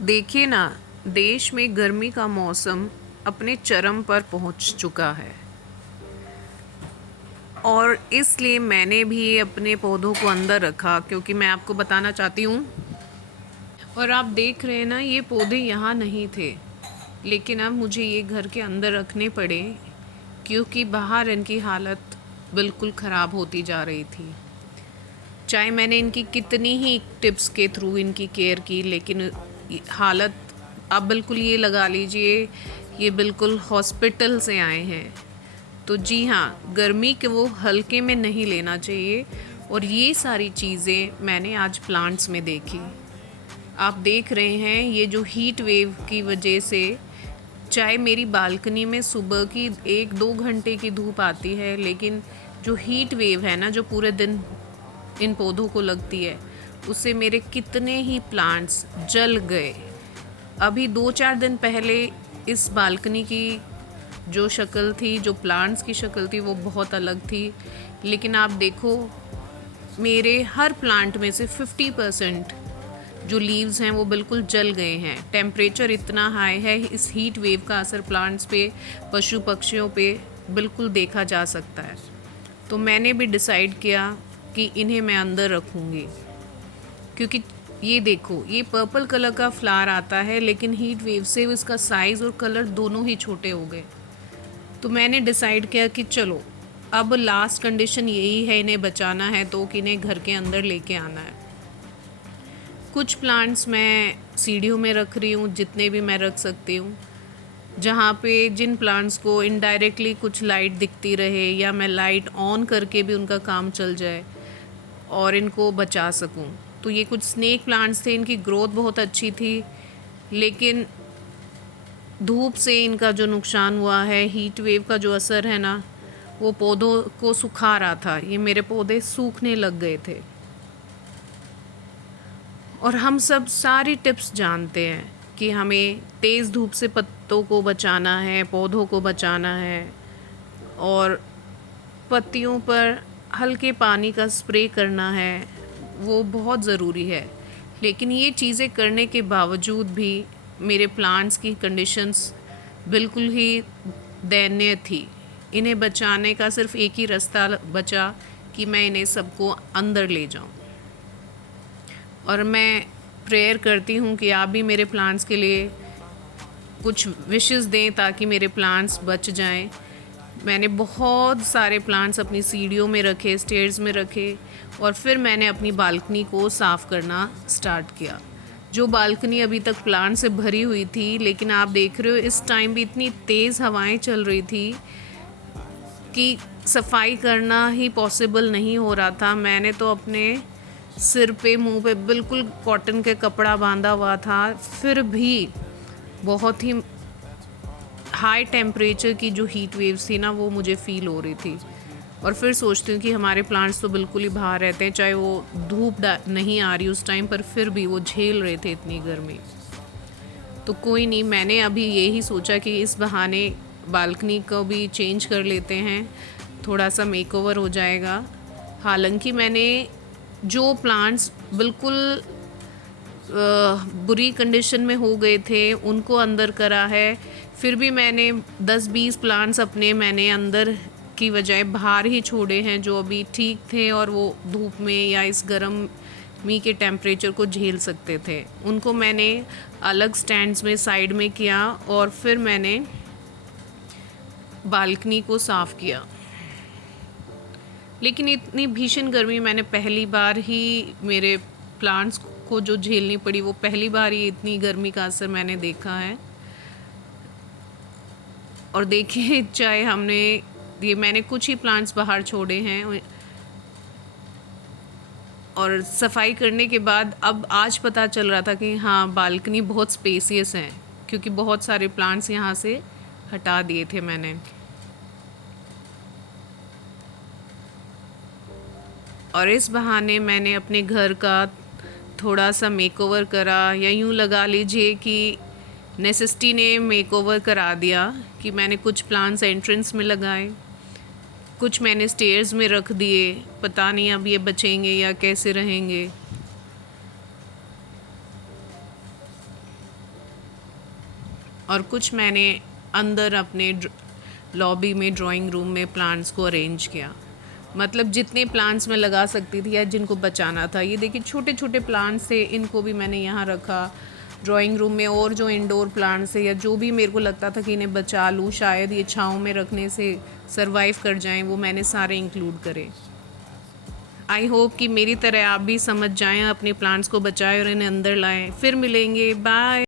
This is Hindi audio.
देखिए ना, देश में गर्मी का मौसम अपने चरम पर पहुंच चुका है और इसलिए मैंने भी अपने पौधों को अंदर रखा, क्योंकि मैं आपको बताना चाहती हूँ। और आप देख रहे हैं ना, ये पौधे यहाँ नहीं थे, लेकिन अब मुझे ये घर के अंदर रखने पड़े क्योंकि बाहर इनकी हालत बिल्कुल ख़राब होती जा रही थी। चाहे मैंने इनकी कितनी ही टिप्स के थ्रू इनकी केयर की, लेकिन हालत आप बिल्कुल ये लगा लीजिए, ये बिल्कुल हॉस्पिटल से आए हैं। तो जी हाँ, गर्मी के वो हल्के में नहीं लेना चाहिए। और ये सारी चीज़ें मैंने आज प्लांट्स में देखी। आप देख रहे हैं, ये जो हीट वेव की वजह से, चाहे मेरी बालकनी में सुबह की 1-2 घंटे की धूप आती है, लेकिन जो हीट वेव है ना, जो पूरे दिन इन पौधों को लगती है, उससे मेरे कितने ही प्लांट्स जल गए। अभी 2-4 दिन पहले इस बालकनी की जो शक्ल थी, जो प्लांट्स की शक्ल थी, वो बहुत अलग थी। लेकिन आप देखो, मेरे हर प्लांट में से 50% जो लीव्स हैं वो बिल्कुल जल गए हैं। टेम्परेचर इतना हाई है, इस हीट वेव का असर प्लांट्स पे, पशु पक्षियों पे बिल्कुल देखा जा सकता है। तो मैंने भी डिसाइड किया कि इन्हें मैं अंदर रखूँगी, क्योंकि ये देखो, ये पर्पल कलर का फ्लावर आता है, लेकिन हीट वेव से इसका साइज़ और कलर दोनों ही छोटे हो गए। तो मैंने डिसाइड किया कि चलो, अब लास्ट कंडीशन यही है, इन्हें बचाना है तो कि इन्हें घर के अंदर लेके आना है। कुछ प्लांट्स मैं सीढ़ियों में रख रही हूँ, जितने भी मैं रख सकती हूँ, जहाँ पे जिन प्लांट्स को इनडायरेक्टली कुछ लाइट दिखती रहे, या मैं लाइट ऑन करके भी उनका काम चल जाए और इनको बचा सकूँ। तो ये कुछ स्नेक प्लांट्स थे, इनकी ग्रोथ बहुत अच्छी थी, लेकिन धूप से इनका जो नुकसान हुआ है, हीट वेव का जो असर है ना, वो पौधों को सुखा रहा था। ये मेरे पौधे सूखने लग गए थे। और हम सब सारी टिप्स जानते हैं कि हमें तेज़ धूप से पत्तों को बचाना है, पौधों को बचाना है, और पत्तियों पर हल्के पानी का स्प्रे करना है, वो बहुत ज़रूरी है। लेकिन ये चीज़ें करने के बावजूद भी मेरे प्लांट्स की कंडीशंस बिल्कुल ही दयनीय थी। इन्हें बचाने का सिर्फ एक ही रास्ता बचा कि मैं इन्हें सबको अंदर ले जाऊं। और मैं प्रेयर करती हूँ कि आप भी मेरे प्लांट्स के लिए कुछ विशेस दें ताकि मेरे प्लांट्स बच जाएं। मैंने बहुत सारे प्लांट्स अपनी सीढ़ियों में रखे, स्टेयर्स में रखे, और फिर मैंने अपनी बालकनी को साफ़ करना स्टार्ट किया। जो बालकनी अभी तक प्लांट से भरी हुई थी, लेकिन आप देख रहे हो इस टाइम भी इतनी तेज़ हवाएं चल रही थी कि सफाई करना ही पॉसिबल नहीं हो रहा था। मैंने तो अपने सिर पे, मुंह पे बिल्कुल कॉटन के कपड़ा बांधा हुआ था, फिर भी बहुत ही हाई टेम्परेचर की जो हीट वेव्स थी ना, वो मुझे फ़ील हो रही थी। और फिर सोचती हूँ कि हमारे प्लांट्स तो बिल्कुल ही बाहर रहते हैं, चाहे वो धूप नहीं आ रही उस टाइम पर, फिर भी वो झेल रहे थे इतनी गर्मी। तो कोई नहीं, मैंने अभी यही सोचा कि इस बहाने बालकनी को भी चेंज कर लेते हैं, थोड़ा सा मेकओवर हो जाएगा। हालांकि मैंने जो प्लांट्स बिल्कुल बुरी कंडीशन में हो गए थे उनको अंदर करा है, फिर भी मैंने 10-20 प्लांट्स अपने मैंने अंदर की बजाय बाहर ही छोड़े हैं, जो अभी ठीक थे और वो धूप में या इस गर्मी के टेम्परेचर को झेल सकते थे। उनको मैंने अलग स्टैंड्स में साइड में किया, और फिर मैंने बालकनी को साफ़ किया। लेकिन इतनी भीषण गर्मी मैंने पहली बार ही, मेरे प्लांट्स को जो झेलनी पड़ी, वो पहली बार ही इतनी गर्मी का असर मैंने देखा है। और देखिए, चाहे हमने ये, मैंने कुछ ही प्लांट्स बाहर छोड़े हैं, और सफाई करने के बाद अब आज पता चल रहा था कि हाँ, बालकनी बहुत स्पेसियस है, क्योंकि बहुत सारे प्लांट्स यहाँ से हटा दिए थे मैंने। और इस बहाने मैंने अपने घर का थोड़ा सा मेकओवर करा, या यूँ लगा लीजिए कि नेसेसिटी ने मेकओवर करा दिया, कि मैंने कुछ प्लांट्स एंट्रेंस में लगाए, कुछ मैंने स्टेयर्स में रख दिए। पता नहीं अब ये बचेंगे या कैसे रहेंगे। और कुछ मैंने अंदर अपने लॉबी में, ड्राइंग रूम में प्लांट्स को अरेंज किया। मतलब जितने प्लांट्स मैं लगा सकती थी या जिनको बचाना था, ये देखिए छोटे छोटे प्लांट्स थे, इनको भी मैंने यहाँ रखा ड्राइंग रूम में। और जो इंडोर प्लांट्स है या जो भी मेरे को लगता था कि इन्हें बचा लूँ, शायद ये छाँव में रखने से सरवाइव कर जाएं, वो मैंने सारे इंक्लूड करे। आई होप कि मेरी तरह आप भी समझ जाएं, अपने प्लांट्स को बचाएं और इन्हें अंदर लाएं। फिर मिलेंगे, बाय।